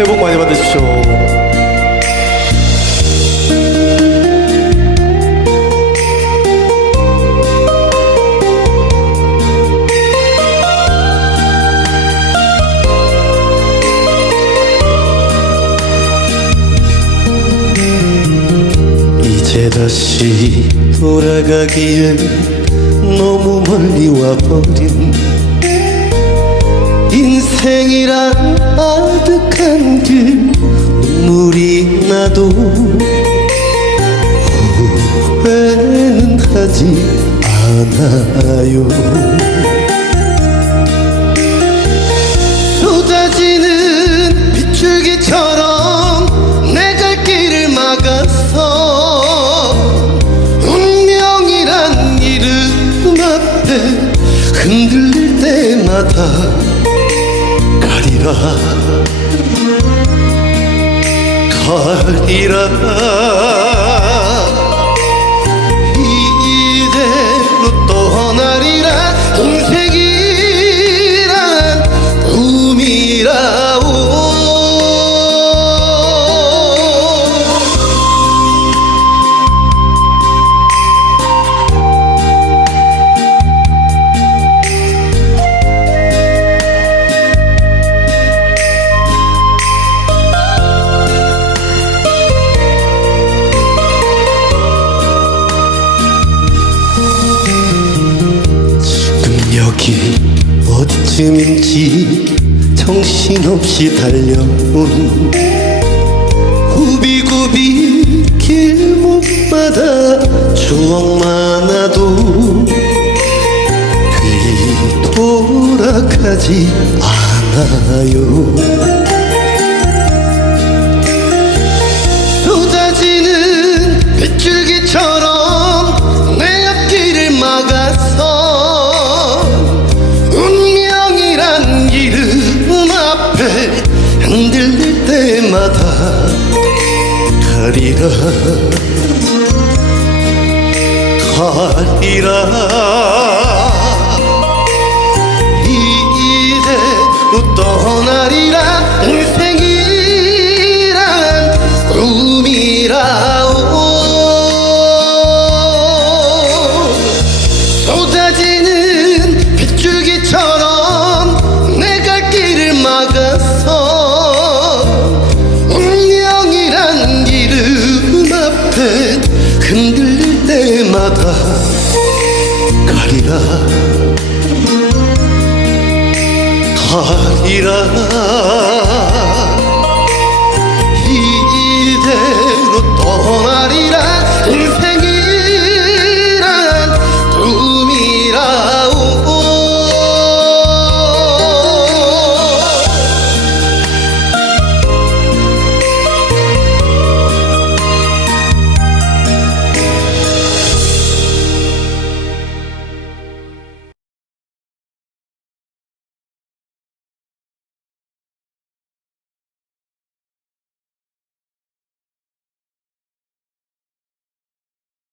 새해 복 많이 받으십시오. 이제 다시 돌아가기엔 너무 멀리 와버린 인생이란 아득한 길 눈물이 나도 후회는 하지 않아요 가리라. 가리라. 이대로 떠나리라. 인생이란 꿈이라 여기 어디쯤인지 정신없이 달려온 후비구비 길목마다 추억 많아도 뒤돌아가지 않아요. 쏟아지는 빗줄기처럼 가리라. 가리라 가리라 가리라